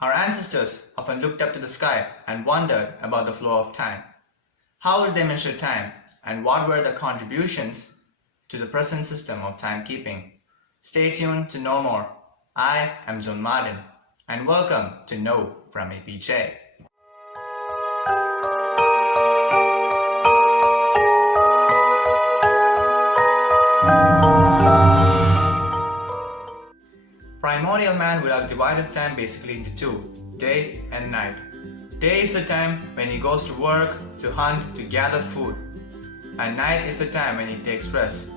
Our ancestors often looked up to the sky and wondered about the flow of time. How would they measure time, and what were the contributions to the present system of timekeeping? Stay tuned to know more. I am John Martin, and welcome to Know from APJ. Primordial man would have divided time basically into two, day and night. Day is the time when he goes to work, to hunt, to gather food. And night is the time when he takes rest.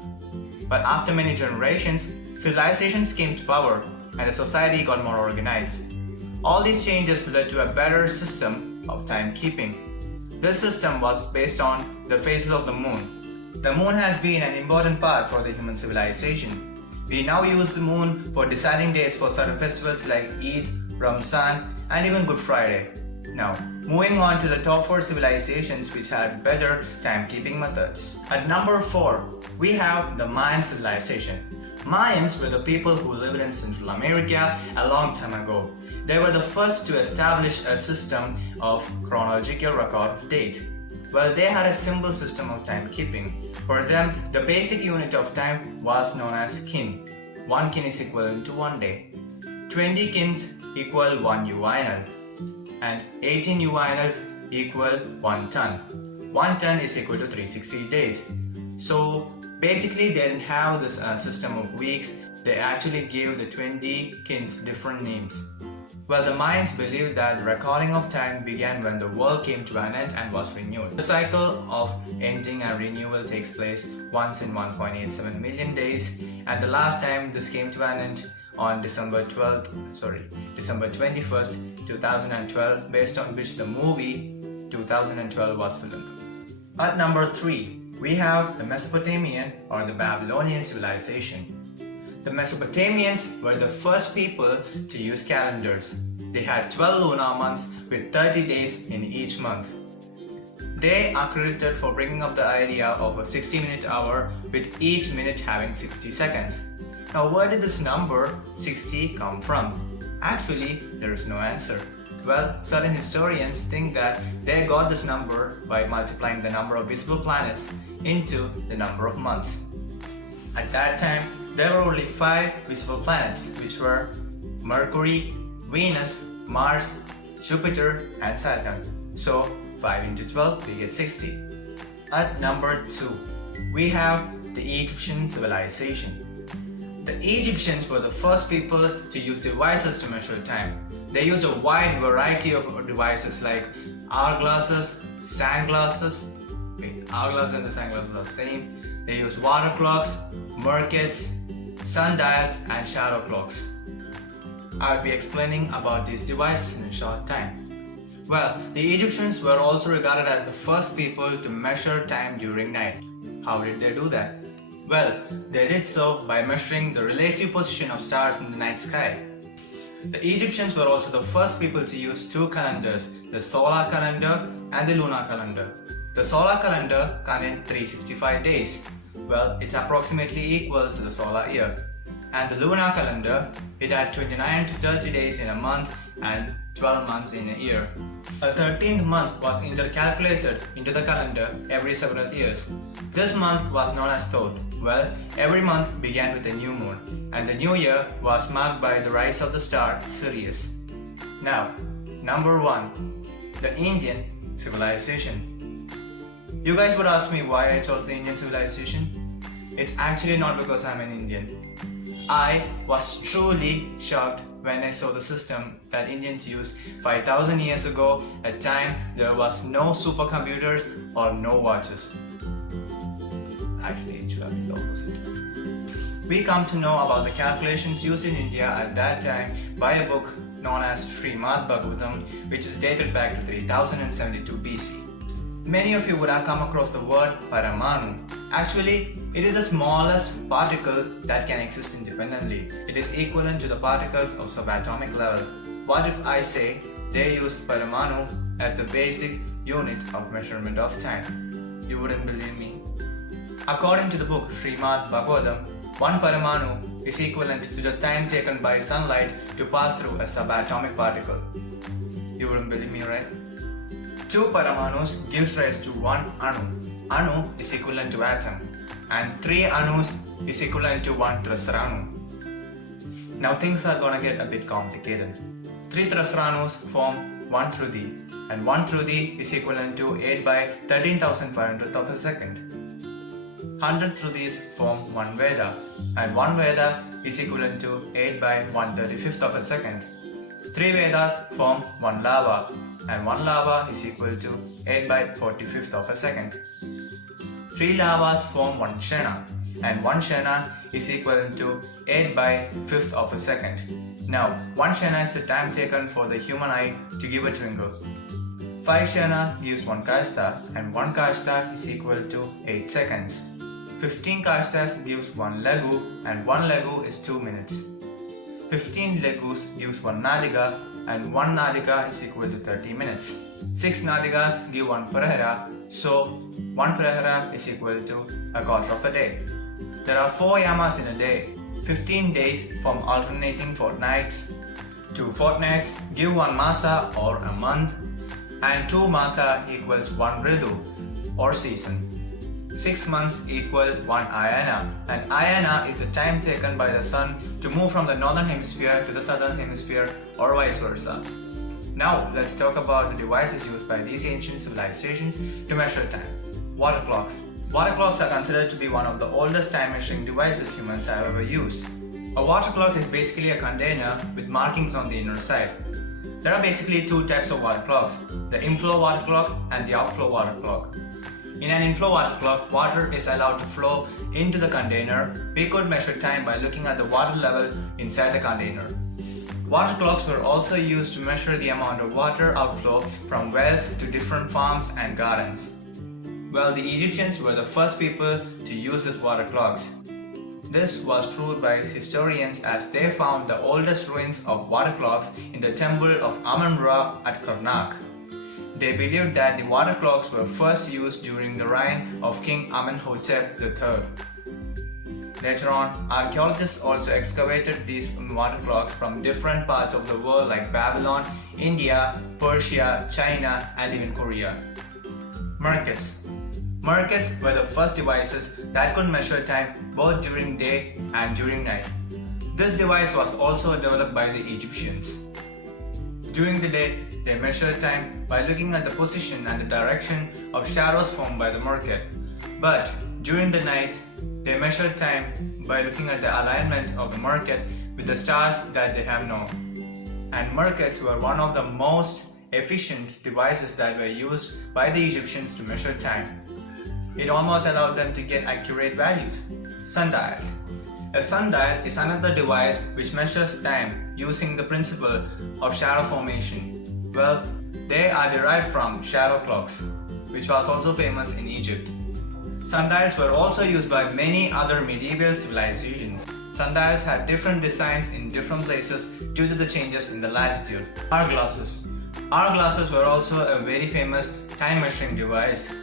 But after many generations, civilizations came to power and the society got more organized. All these changes led to a better system of timekeeping. This system was based on the phases of the moon. The moon has been an important part for the human civilization. We now use the moon for deciding days for certain festivals like Eid, Ramzan, and even Good Friday. Now, moving on to the top 4 civilizations which had better timekeeping methods. At number 4, we have the Mayan civilization. Mayans were the people who lived in Central America a long time ago. They were the first to establish a system of chronological record of date. Well, they had a simple system of timekeeping. For them, the basic unit of time was known as kin. 1 kin is equivalent to 1 day. 20 kins equal 1 uvinal. And 18 uvinals equal 1 ton. 1 ton is equal to 360 days. So basically they didn't have this system of weeks. They actually gave the 20 kins different names. Well, the Mayans believed that the recording of time began when the world came to an end and was renewed. The cycle of ending and renewal takes place once in 1.87 million days, and the last time this came to an end on December 21st, 2012, based on which the movie 2012 was filmed. At number 3, we have the Mesopotamian or the Babylonian civilization. The Mesopotamians were the first people to use calendars. They had 12 lunar months with 30 days in each month. They are credited for bringing up the idea of a 60-minute hour with each minute having 60 seconds. Now, where did this number 60 come from? Actually, there is no answer. Well, certain historians think that they got this number by multiplying the number of visible planets into the number of months. At that time, there were only 5 visible planets, which were Mercury, Venus, Mars, Jupiter, and Saturn. So 5 into 12, we get 60. At number 2, we have the Egyptian civilization. The Egyptians were the first people to use devices to measure time. They used a wide variety of devices like hourglasses, sandglasses. Hourglasses and the sandglasses are the same. They used water clocks, merkets, sundials, and shadow clocks. I'll be explaining about these devices in a short time. Well, the Egyptians were also regarded as the first people to measure time during night. How did they do that? Well, they did so by measuring the relative position of stars in the night sky. The Egyptians were also the first people to use 2 calendars, the solar calendar and the lunar calendar. The solar calendar contained 365 days. Well, it's approximately equal to the solar year. And the lunar calendar, it had 29 to 30 days in a month and 12 months in a year. A 13th month was intercalculated into the calendar every several years. This month was known as Thoth. Well, every month began with a new moon, and the new year was marked by the rise of the star Sirius. Now, number 1, the Indian civilization. You guys would ask me why I chose the Indian civilization. It's actually not because I'm an Indian. I was truly shocked when I saw the system that Indians used 5,000 years ago, a time there was no supercomputers or no watches. Actually, it should have been the opposite. We come to know about the calculations used in India at that time by a book known as Srimad Bhagavatam, which is dated back to 3072 BC. Many of you would have come across the word Paramanu. Actually, it is the smallest particle that can exist independently. It is equivalent to the particles of subatomic level. What if I say they used Paramanu as the basic unit of measurement of time? You wouldn't believe me. According to the book Srimad Bhagavatam, 1 paramanu is equivalent to the time taken by sunlight to pass through a subatomic particle. You wouldn't believe me, right? 2 paramanus gives rise to 1 anu. Anu is equivalent to atom, and 3 anus is equivalent to 1 trisranu. Now things are gonna get a bit complicated. 3 trisranus form 1 Shruti, and 1 Shruti is equivalent to 8 by 13,500th of a second. 100 Shrutis form 1 Veda, and 1 Veda is equivalent to 8 by 1/35th of a second. 3 Vedas form 1 Lava, and 1 Lava is equal to 8 by 45th of a second. 3 Lavas form 1 Shana, and 1 Shana is equivalent to 8 by 5th of a second. Now, 1 Shana is the time taken for the human eye to give a twinkle. 5 Shana gives 1 Kashta, and 1 Kashta is equal to 8 seconds. 15 Kashtas gives 1 Lagu, and 1 Lagu is 2 minutes. 15 Lagus gives 1 Nadiga, and 1 Nadiga is equal to 30 minutes. 6 Nadigas give 1 Prahara, so 1 Prahara is equal to a quarter of a day. There are 4 yamas in a day. 15 days form alternating fortnights. 2 fortnights give 1 masa or a month, and 2 masa equals 1 ridu or season. 6 months equal 1 ayana, and ayana is the time taken by the sun to move from the northern hemisphere to the southern hemisphere or vice versa. Now let's talk about the devices used by these ancient civilizations to measure time. Water clocks. Water clocks are considered to be one of the oldest time measuring devices humans have ever used. A water clock is basically a container with markings on the inner side. There are basically 2 types of water clocks, the inflow water clock and the outflow water clock. In an inflow water clock, water is allowed to flow into the container. We could measure time by looking at the water level inside the container. Water clocks were also used to measure the amount of water outflow from wells to different farms and gardens. Well, the Egyptians were the first people to use these water clocks. This was proved by historians as they found the oldest ruins of water clocks in the temple of Amun-Ra at Karnak. They believed that the water clocks were first used during the reign of King Amenhotep III. Later on, archaeologists also excavated these water clocks from different parts of the world like Babylon, India, Persia, China, and even Korea. Merkits. Merkits were the first devices that could measure time both during day and during night. This device was also developed by the Egyptians. During the day, they measured time by looking at the position and the direction of shadows formed by the merkit. But during the night, they measured time by looking at the alignment of the merkit with the stars that they have known. And merkits were one of the most efficient devices that were used by the Egyptians to measure time. It almost allowed them to get accurate values. Sundials. A sundial is another device which measures time using the principle of shadow formation. Well, they are derived from shadow clocks, which was also famous in Egypt. Sundials were also used by many other medieval civilizations. Sundials had different designs in different places due to the changes in the latitude. Hourglasses. Hourglasses were also a very famous time measuring device.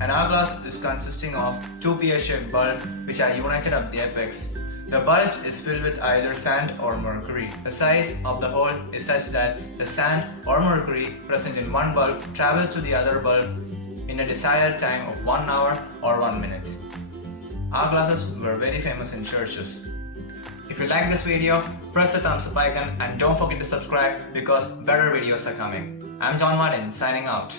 An hourglass is consisting of 2 pear-shaped bulbs which are united at the apex. The bulb is filled with either sand or mercury. The size of the hole is such that the sand or mercury present in one bulb travels to the other bulb in a desired time of 1 hour or 1 minute. Hourglasses were very famous in churches. If you like this video, press the thumbs up icon and don't forget to subscribe because better videos are coming. I'm John Martin signing out.